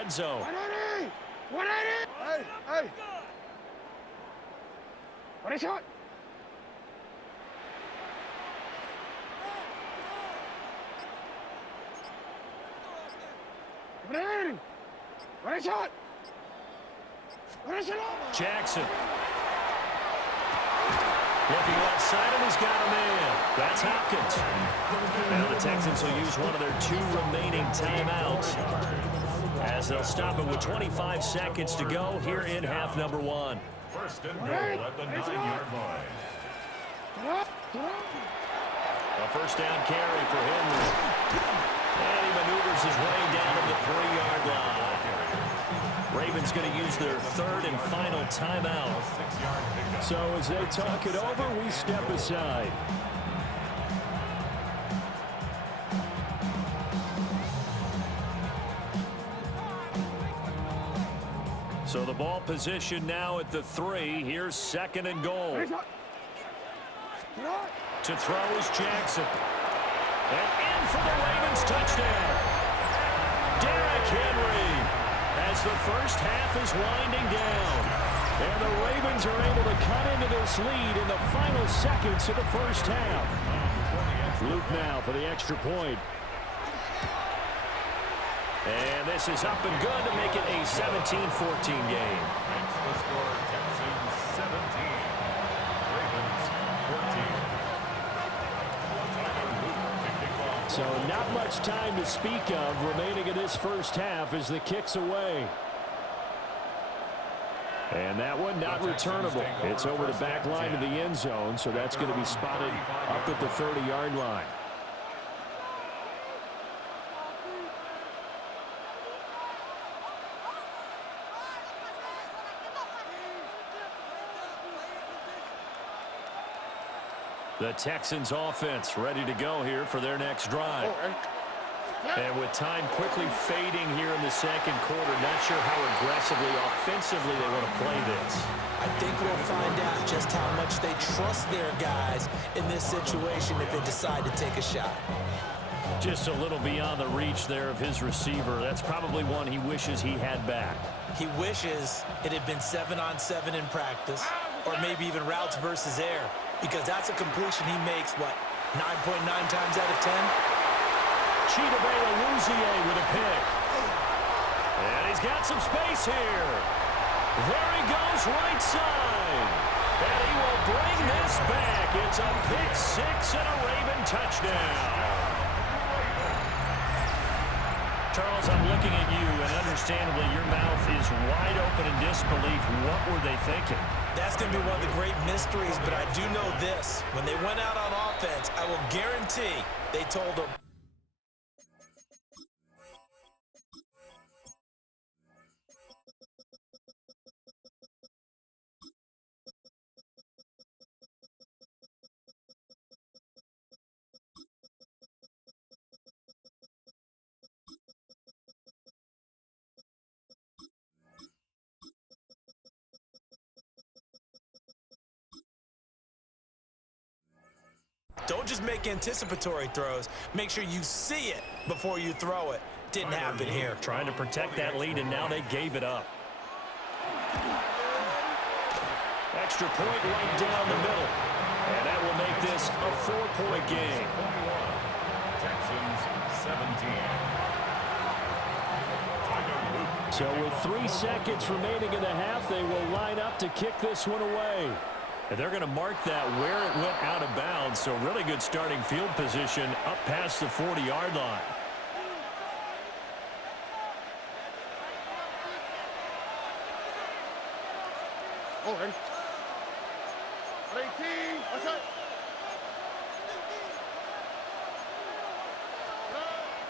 red zone. 180! Hey! What a shot! What a shot! Jackson. Looking left side, and he's got a man. That's Hopkins. Now the Texans will use one of their 2 remaining timeouts, as they'll stop it with 25 seconds to go here in half number 1. First and goal at the 9-yard line. A first down carry for Henry. And he maneuvers his way down to the 3-yard line. Ravens going to use their 3rd and final timeout. So as they talk it over, we step aside. So the ball position now at the 3. Here's 2nd and goal. To throw is Jackson. And in for the Ravens touchdown. Derrick Henry, as the first half is winding down. And the Ravens are able to cut into this lead in the final seconds of the first half. Luke now for the extra point. And this is up and good to make it a 17-14 game. Makes the score Texans 17, Ravens 14. So not much time to speak of remaining in this first half as the kick's away. And that one not returnable. It's over the back line of the end zone, so that's going to be spotted up at the 30-yard line. The Texans offense ready to go here for their next drive. And with time quickly fading here in the second quarter, not sure how aggressively, offensively they want to play this. I think we'll find out just how much they trust their guys in this situation if they decide to take a shot. Just a little beyond the reach there of his receiver. That's probably one he wishes he had back. He wishes it had been 7-on-7 in practice, or maybe even routes versus air, because that's a completion he makes, what, 9.9 times out of 10? Chidobe Awuzie with a pick. And he's got some space here. There he goes right side. And he will bring this back. It's a pick 6 and a Raven touchdown. Charles, I'm looking at you, and understandably your mouth is wide open in disbelief. What were they thinking? That's going to be one of the great mysteries, but I do know this. When they went out on offense, I will guarantee they told them. Don't just make anticipatory throws. Make sure you see it before you throw it. Didn't happen here. Trying to protect that lead, and now they gave it up. Extra point right down the middle. And that will make this a 4-point game. Texans 17. So with 3 seconds remaining in the half, they will line up to kick this one away. And they're going to mark that where it went out of bounds. So really good starting field position up past the 40-yard line. Over. 18. What's up?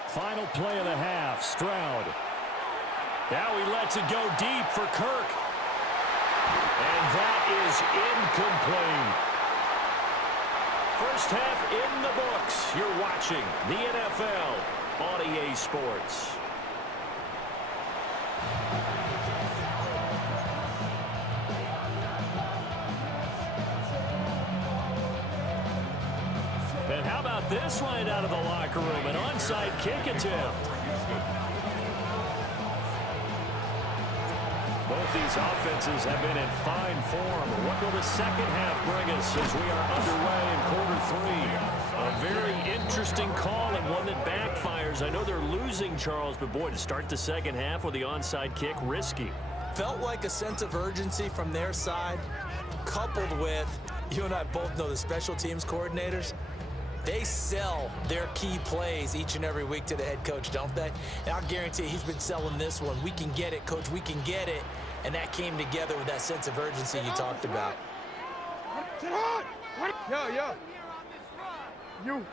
Final play of the half, Stroud. Now he lets it go deep for Kirk. And that is incomplete. First half in the books. You're watching the NFL on EA Sports. And how about this line out of the locker room? An onside kick attempt. Both these offenses have been in fine form. What will the second half bring us as we are underway in quarter three? A very interesting call and one that backfires. I know they're losing, Charles, but boy, to start the second half with the onside kick, risky. Felt like a sense of urgency from their side, coupled with, you and I both know the special teams coordinators, they sell their key plays each and every week to the head coach, don't they? And I'll guarantee he's been selling this one. We can get it, coach, we can get it. And that came together with that sense of urgency you talked about. Yeah. You.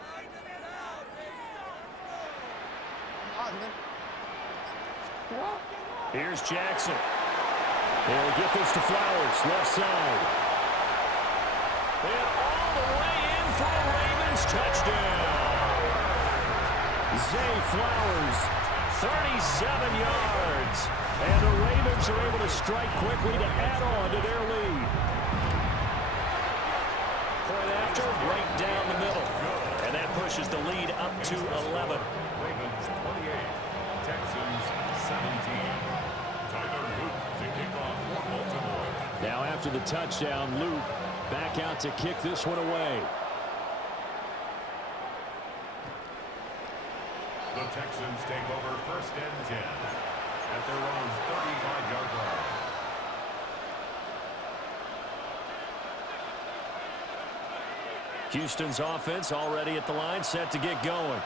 Here's Jackson. He'll get this to Flowers, left side. And all the way in for a Ravens touchdown. Zay Flowers, 37 yards. And the Ravens are able to strike quickly to add on to their lead. Point after, right down the middle. And that pushes the lead up to 11. Ravens 28, Texans 17. Tyler Luke to kick off for Baltimore. Now after the touchdown, Luke back out to kick this one away. The Texans take over first and 10 at their own 35-yard line. Houston's offense already at the line, set to get going.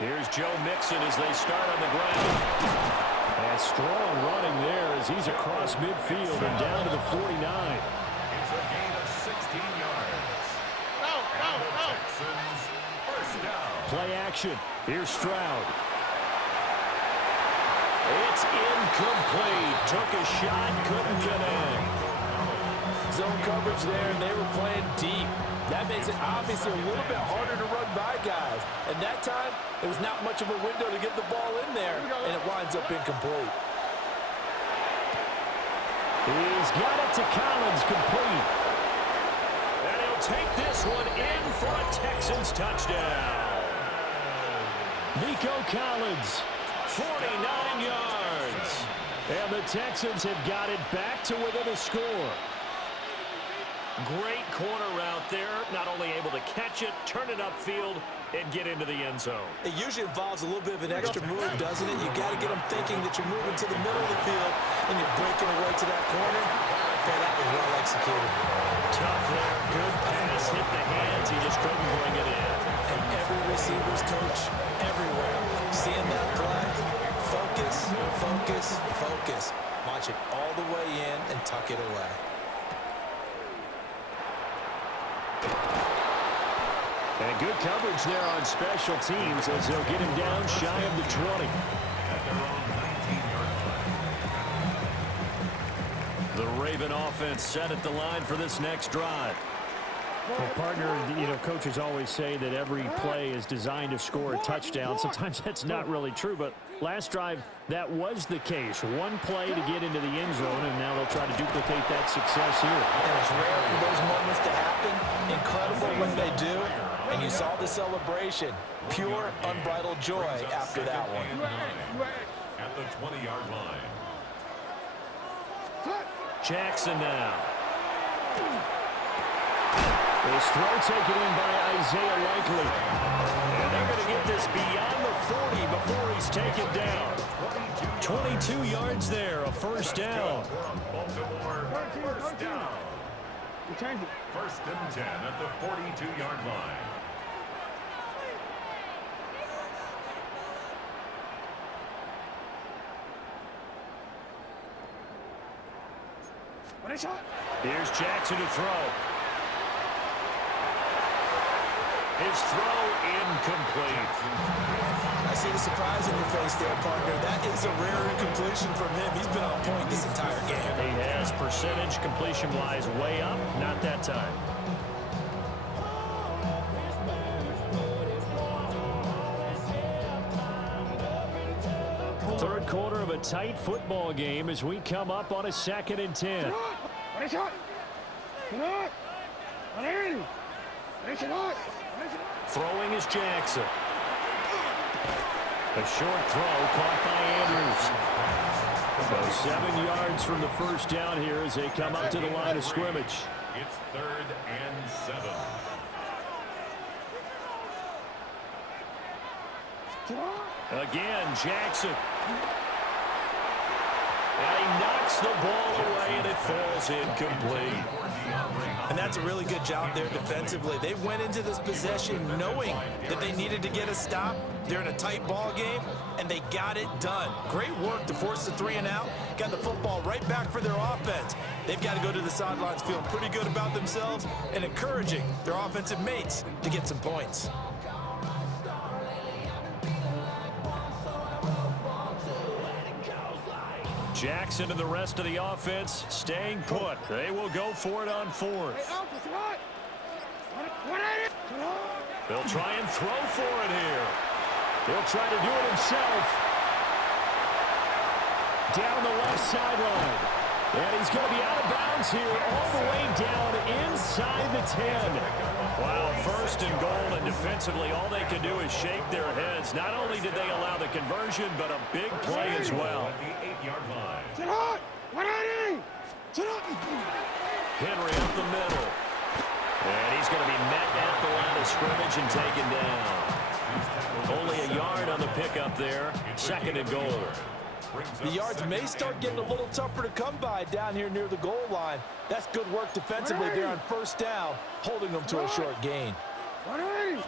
Here's Joe Mixon as they start on the ground. And strong running there as he's across midfield and down to the 49. It's a gain of 16 yards. And the Texans first down. Play action. Here's Stroud. It's incomplete. Took a shot, couldn't get in. Zone coverage there, and they were playing deep. That makes it obviously a little bit harder to run by guys. And that time, it was not much of a window to get the ball in there, and it winds up incomplete. He's got it to Collins, complete. And he'll take this one in for a Texans touchdown. Nico Collins, 49 yards. And the Texans have got it back to within a score. Great corner route there. Not only able to catch it, turn it upfield, and get into the end zone. It usually involves a little bit of an extra move, doesn't it? You got to get them thinking that you're moving to the middle of the field and you're breaking away to that corner. Boy, that was well executed. Tough there. Good pass. Hit the hands. He just couldn't bring it in. And every receiver's coach everywhere seeing that play. Focus, focus, focus. Watch it all the way in and tuck it away. And good coverage there on special teams as they'll get him down shy of the 20. At their own 19-yard line. The Raven offense set at the line for this next drive. Well, partner, you know, coaches always say that every play is designed to score a touchdown. Sometimes that's not really true, but last drive, that was the case. One play to get into the end zone, and now they'll try to duplicate that success here. And it's rare for those moments to happen. Incredible when they do. And you saw the celebration. Pure, unbridled joy after that one. At the 20-yard line. Jackson now. This throw taken in by Isaiah Likely. And they're going to get this beyond the 40 before he's taken down. 22 yards there, a first down. Baltimore, first down. First and 10 at the 42-yard line. Here's Jackson to throw. His throw incomplete. I see the surprise in your face there, partner. That is a rare incompletion from him. He's been on point this entire game. He has percentage completion-wise way up. Not that time. Third quarter of a tight football game as we come up on a 2nd and 10. Throwing is Jackson. A short throw caught by Andrews. So 7 yards from the first down here as they come up to the line of scrimmage. It's 3rd and 7. Again, Jackson. And he knocks the ball away, and it falls incomplete. And that's a really good job there defensively. They went into this possession knowing that they needed to get a stop. They're in a tight ball game, and they got it done. Great work to force the 3 and out. Got the football right back for their offense. They've got to go to the sidelines feeling pretty good about themselves and encouraging their offensive mates to get some points. Jackson and the rest of the offense staying put. They will go for it on 4th. They'll try and throw for it here. He'll try to do it himself. Down the left sideline. And he's going to be out of bounds here all the way down inside the 10. Wow, 1st and goal, and defensively all they can do is shake their heads. Not only did they allow the conversion, but a big play as well. At the 8-yard line. Henry up the middle. And he's going to be met at the line of scrimmage and taken down. Only a yard on the pickup there. 2nd and goal. The yards may start getting a little tougher to come by down here near the goal line. That's good work defensively there on 1st down, holding them to a short gain. They'll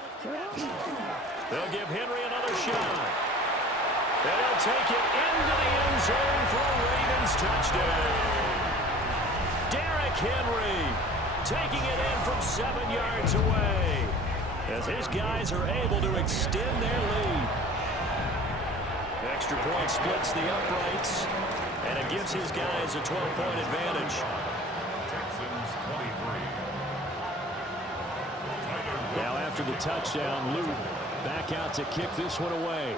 give Henry another shot. And he'll take it into the end zone for a Ravens touchdown. Derrick Henry taking it in from 7 yards away as his guys are able to extend their lead. Extra point splits the uprights, and it gives his guys a 12-point advantage. Texans 23. Now after the touchdown, Luke back out to kick this one away.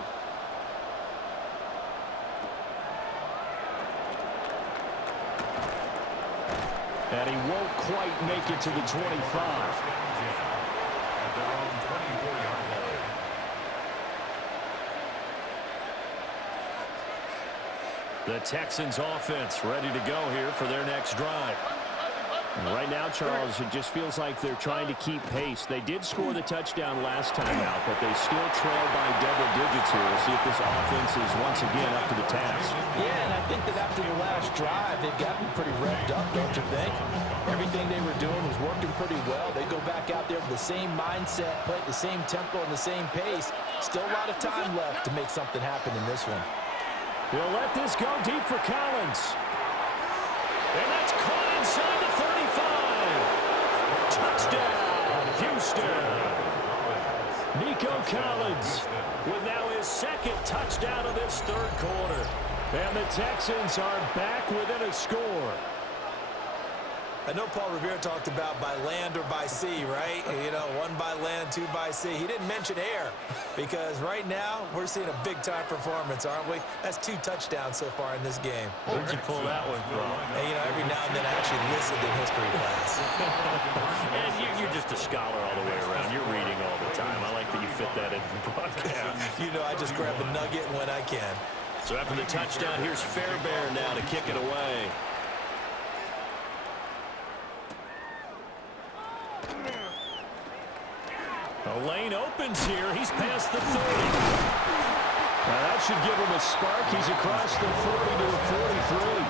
And he won't quite make it to the 25. At their own 24-yard line. The Texans offense ready to go here for their next drive. Right now, Charles, it just feels like they're trying to keep pace. They did score the touchdown last time out, but they still trail by double digits here. We'll see if this offense is once again up to the task. Yeah, and I think that after the last drive, they've got to be pretty revved up, don't you think? Everything they were doing was working pretty well. They go back out there with the same mindset, play at the same tempo and the same pace. Still a lot of time left to make something happen in this one. We'll let this go deep for Collins. And that's caught inside the 35. Touchdown, Houston. Nico Collins with now his 2nd touchdown of this 3rd quarter. And the Texans are back within a score. I know Paul Revere talked about by land or by sea, right? You know, 1 by land, 2 by sea. He didn't mention air because right now we're seeing a big-time performance, aren't we? That's 2 touchdowns so far in this game. Where'd you pull that one from? And, you know, every now and then I actually listened in history class. And you're just a scholar all the way around. You're reading all the time. I like that you fit that into the broadcast. You know, I just grab a nugget when I can. So after the touchdown, here's Fairbairn now to kick it away. The lane opens here. He's past the 30. Now that should give him a spark. He's across the 40 to the 43.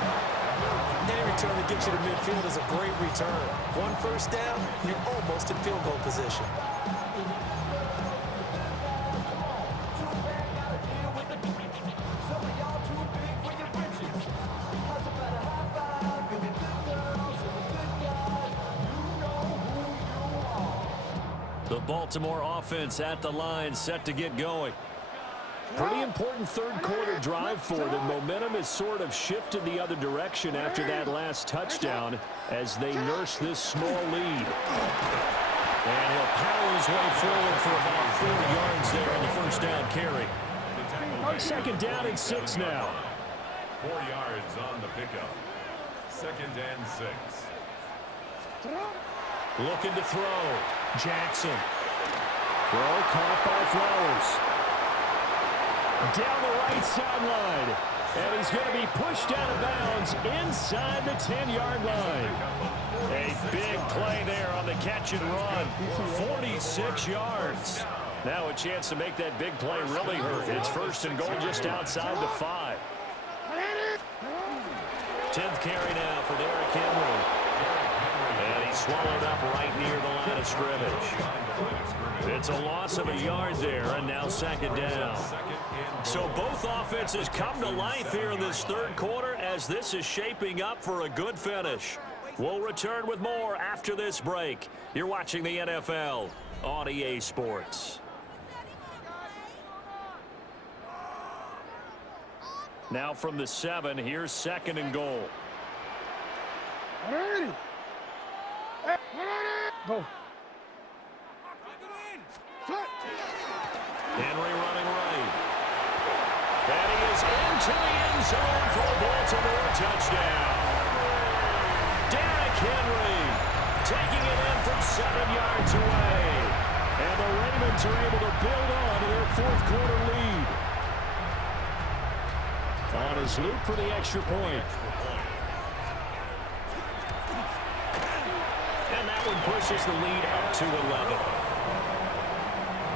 Any return that gets you to midfield is a great return. 1 first down, you're almost in field goal position. The Baltimore offense at the line, set to get going. Pretty important 3rd quarter drive for them. Momentum has sort of shifted the other direction after that last touchdown as they nurse this small lead. And he'll power his way forward for about 4 yards there on the first down carry. 2nd down and 6 now. 4 yards on the pickup. 2nd and 6. Looking to throw. Jackson. Throw caught by Flowers. Down the right sideline. And he's going to be pushed out of bounds inside the 10-yard line. A big play there on the catch and run. 46 yards. Now a chance to make that big play really hurt. It's first and goal just outside the 5. 10th carry now for Derrick Henry. And he's swallowed up right near the line of scrimmage. It's a loss of a yard there, and now second down. So both offenses come to life here in this third quarter as this is shaping up for a good finish. We'll return with more after this break. You're watching the NFL on EA Sports. Now from the 7, here's second and goal. Go. Henry running right. And he is into the end zone for a Baltimore touchdown. Derrick Henry taking it in from 7 yards away. And the Ravens are able to build on to their fourth quarter lead. On his loop for the extra point. And that one pushes the lead up to 11.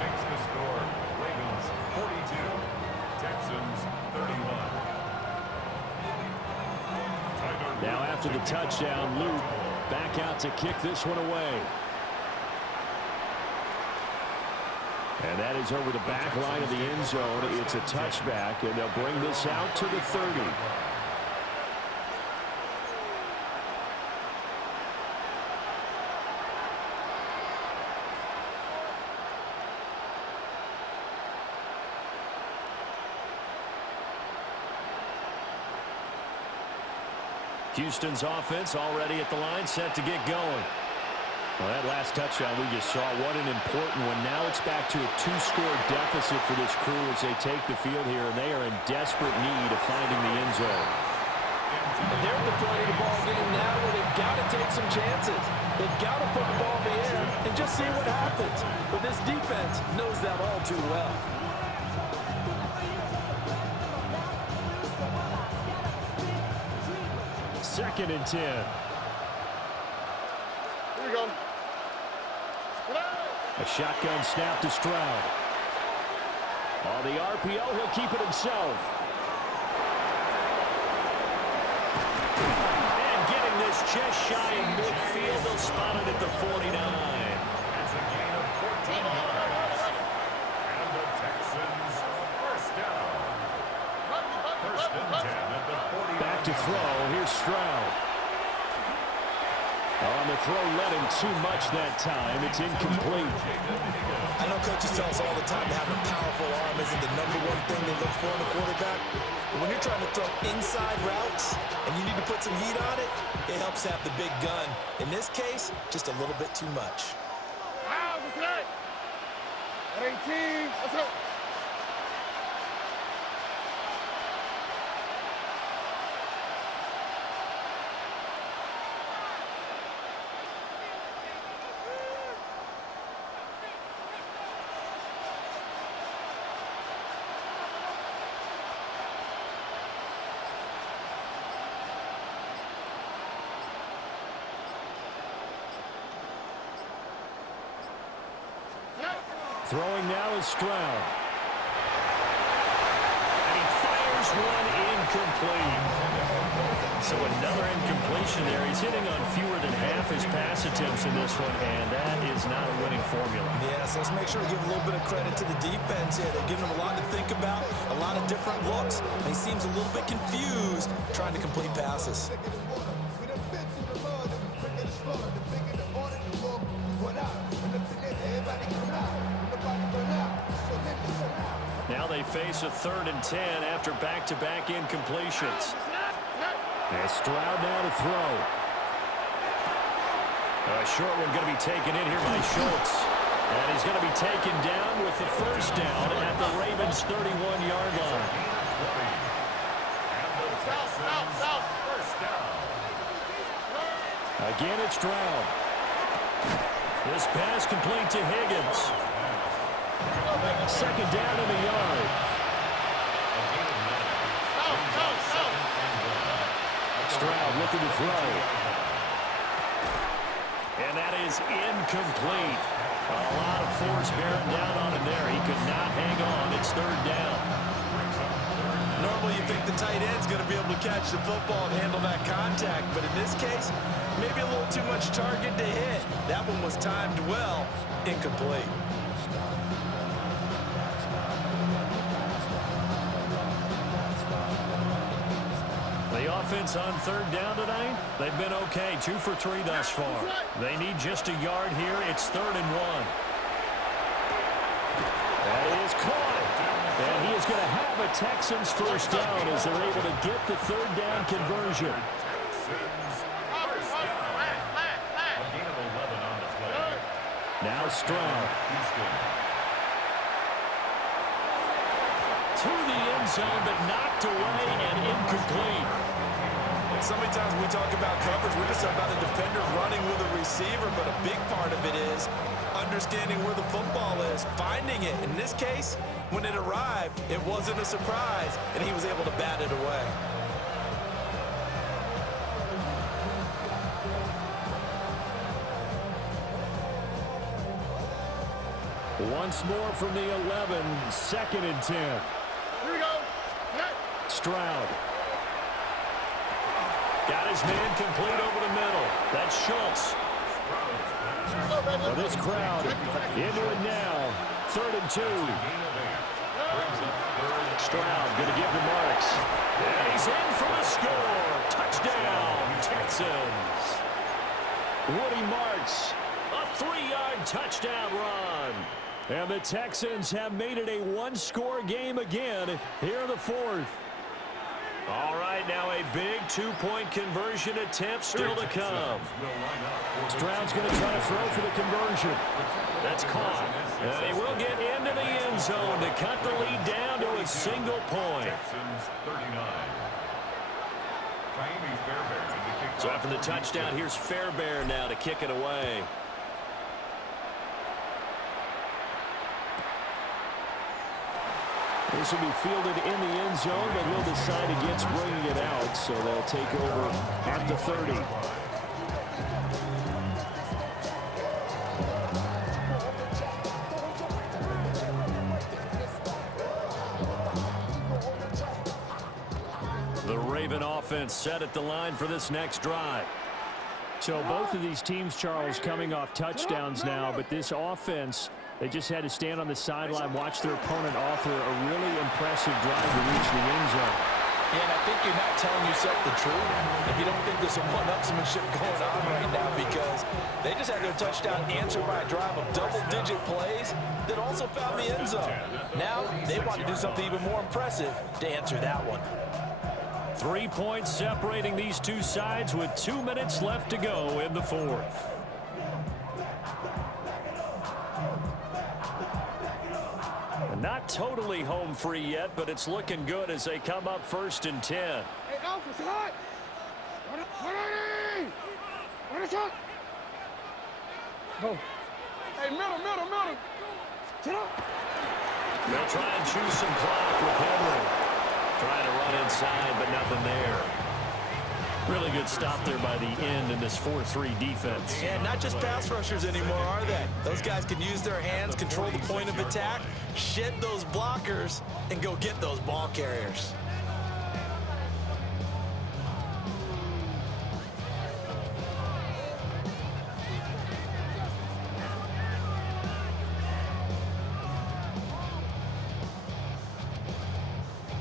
Makes the score. Ravens 42. Texans 31. Now after the touchdown, Luke back out to kick this one away. And that is over the back line of the end zone. It's a touchback, and they'll bring this out to the 30. Houston's offense already at the line, set to get going. Well, that last touchdown we just saw, what an important one. Now it's back to a 2-score deficit for this crew as they take the field here, and they are in desperate need of finding the end zone. And they're at the point of the ball game now where they've got to take some chances. They've got to put the ball in the air and just see what happens. But this defense knows that all too well. Second and 10. Here we go. A shotgun snap to Stroud. On the RPO, he'll keep it himself. And getting this just shy of midfield, they'll spot it at the 49. It's a gain of 14 yards. And the Texans first down. First and 10 at the 49. Back to throw. Here's Stroud. On the throw, led him too much that time. It's incomplete. I know coaches tell us all the time to have a powerful arm isn't the number one thing they look for in a quarterback. But when you're trying to throw inside routes and you need to put some heat on it, it helps have the big gun. In this case, just a little bit too much. Wow, what's that? 18. Let's go. Throwing now is Stroud. And he fires one incomplete. So another incompletion there. He's hitting on fewer than half his pass attempts in this one, and that is not a winning formula. Yes, let's make sure to give a little bit of credit to the defense here. They're giving him a lot to think about, a lot of different looks, and he seems a little bit confused trying to complete passes. Now they face a 3rd and 10 after back-to-back incompletions. And Stroud now to throw. A short one going to be taken in here by Schultz. And he's going to be taken down with the first down at the Ravens' 31-yard line. Again, it's Stroud. This pass complete to Higgins. Second down in the yard. Stroud looking to throw. And that is incomplete. A lot of force bearing down on him there. He could not hang on. It's third down. Normally you think the tight end's going to be able to catch the football and handle that contact, but in this case, maybe a little too much target to hit. That one was timed well, incomplete. The offense on third down tonight, they've been okay. 2 for 3 thus far. They need just a yard here. It's 3rd and 1. That is caught. And he is going to have a Texans first down as they're able to get the third down conversion. Now Stroud. To the end zone, but knocked away and incomplete. So many times we talk about coverage, we're just about a defender running with a receiver, but a big part of it is understanding where the football is, finding it. In this case, when it arrived, it wasn't a surprise, and he was able to bat it away. Once more from the 11, 2nd and 10. Here we go. Stroud. Got his man complete over the middle. That's Schultz. Well, this crowd into it now. 3rd and 2. Stroud going to give the marks. And he's in for the score. Touchdown, Texans. Woody Marks, a 3-yard touchdown run. And the Texans have made it a one-score game again here in the 4th. All right, now a big 2-point conversion attempt still to come. Stroud's going to try to throw for the conversion. That's caught. And he will get into the end zone to cut the lead down to a single point. So after the touchdown, here's Fairbairn now to kick it away. This will be fielded in the end zone, but he'll decide against bringing it out, so they'll take over at the 30. The Raven offense set at the line for this next drive. So both of these teams, Charles, coming off touchdowns now, but this offense, they just had to stand on the sideline, watch their opponent offer a really impressive drive to reach the end zone. Yeah, and I think you're not telling yourself the truth if you don't think there's some one-upsmanship going on right now, because they just had their touchdown answered by a drive of double-digit plays that also found the end zone. Now they want to do something even more impressive to answer that one. 3 points separating these two sides with 2 minutes left to go in the 4th. Not totally home free yet, but it's looking good as they come up 1st and 10. Hey, Alpha, it's hot. What is up? Go. Hey, middle. Sit up. They'll try and choose some clock with Henry. Trying to run inside, but nothing there. Really good stop there by the end in this 4-3 defense. Yeah, not just pass rushers anymore, are they? Those guys can use their hands, control the point of attack, shed those blockers, and go get those ball carriers.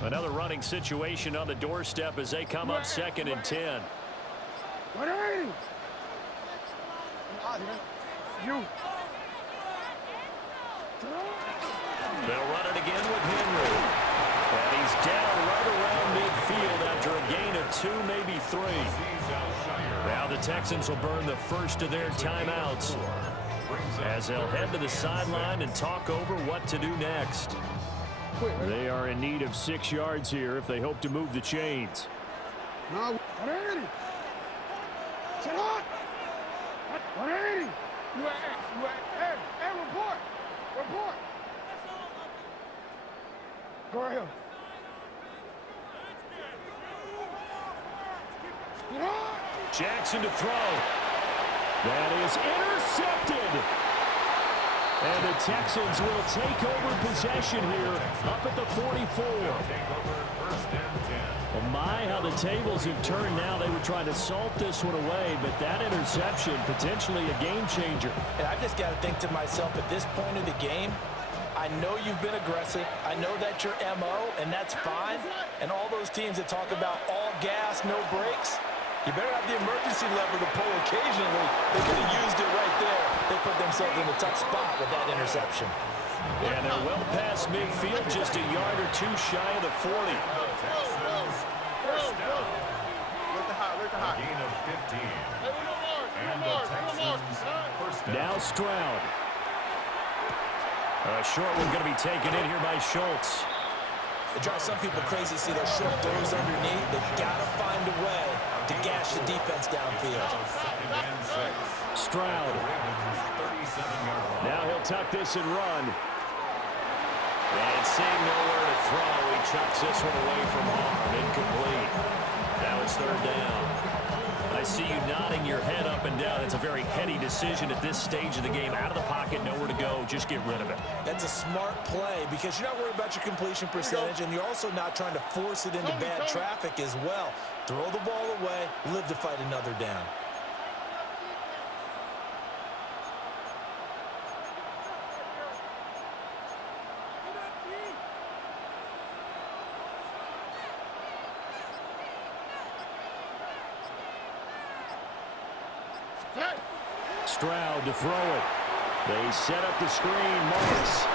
Another running situation on the doorstep as they come up 2nd and 10. What are you? They'll run it again with Henry. And he's down right around midfield after a gain of 2, maybe 3. Now the Texans will burn the first of their timeouts as they'll head to the sideline and talk over what to do next. They are in need of 6 yards here if they hope to move the chains. No, 180. Sit on. 180. Hey, report. Go right here. Jackson to throw. That is intercepted. And the Texans will take over possession here up at the 44. Well, my, how the tables have turned now. They were trying to salt this one away, but that interception, potentially a game changer. And I just got to think to myself, at this point of the game, I know you've been aggressive. I know that's your MO, and that's fine. And all those teams that talk about all gas, no brakes, you better have the emergency lever to pull occasionally. They could have used it right there. They put themselves in a tough spot with that interception. And they're well past midfield, just a yard or two shy of the 40. First down. Gain of 15. And the Texans first down. Now Stroud. A short one going to be taken in here by Schultz. It drives some people crazy to see those short throws underneath. They've got to find a way to gash the defense downfield. Second and 6. Stroud. Now he'll tuck this and run. And seeing nowhere to throw, he chucks this one away from harm. Incomplete. Now it's third down. I see you nodding your head up and down. It's a very heady decision at this stage of the game. Out of the pocket, nowhere to go. Just get rid of it. That's a smart play because you're not worried about your completion percentage, and you're also not trying to force it into bad traffic as well. Throw the ball away, live to fight another down. Stroud to throw it. They set up the screen. Marks.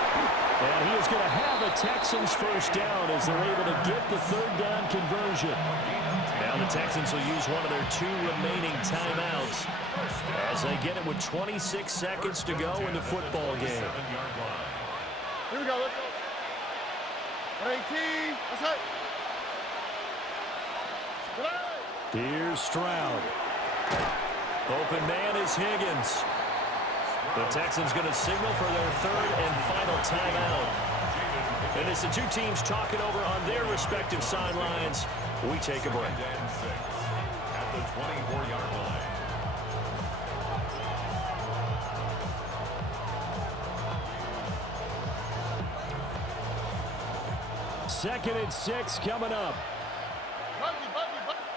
And he is going to have a Texans first down as they're able to get the third down conversion. Now the Texans will use one of their 2 remaining timeouts as they get it with 26 seconds to go in the football game. Here we go. Let's go. 18. That's it. Here's Stroud. Open man is Higgins. The Texans going to signal for their third and final timeout. And as the two teams talking over on their respective sidelines, we take a break. At the 24-yard line. Second and 6 coming up.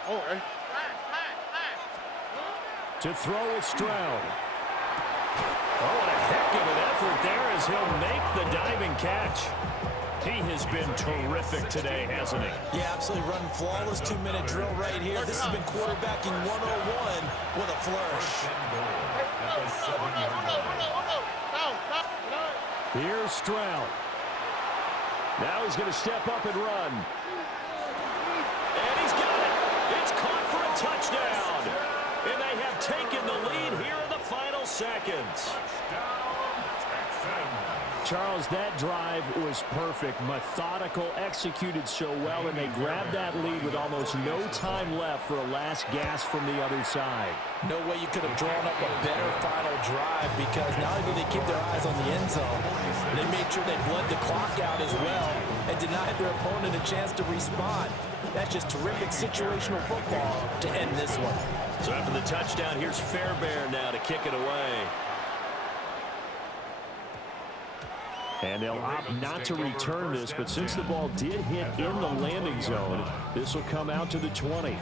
Oh, hey. To throw with Stroud. Oh, what a heck of an effort there as he'll make the diving catch. He has been terrific today, hasn't he? Yeah, absolutely running flawless 2-minute drill right here. This has been quarterbacking 101 with a flourish. Here's Stroud. Now he's going to step up and run. And he's got it. It's caught for a touchdown. And they have taken the lead here in the final seconds. Charles, that drive was perfect, methodical, executed so well, and they grabbed that lead with almost no time left for a last gasp from the other side. No way you could have drawn up a better final drive because not only did they keep their eyes on the end zone, they made sure they bled the clock out as well and denied their opponent a chance to respond. That's just terrific situational football to end this one. So after the touchdown, here's Fairbairn now to kick it away. And they'll opt not to return this, but since the ball did hit in the landing zone, this will come out to the 20.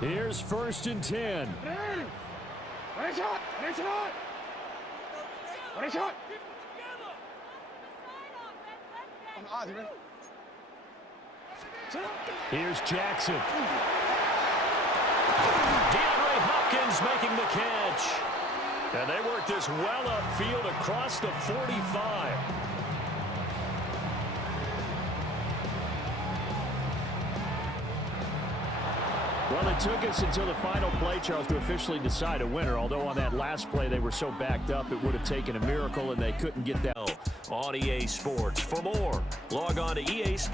Here's 1st and 10. Ready shot. Ready shot. Ready shot. Here's Jackson. DeAndre Hopkins making the catch. And they work this well upfield across the 45. Well, it took us until the final play, Charles, to officially decide a winner. Although on that last play they were so backed up, it would have taken a miracle, and they couldn't get that on EA Sports. For more, log on to EA Sports.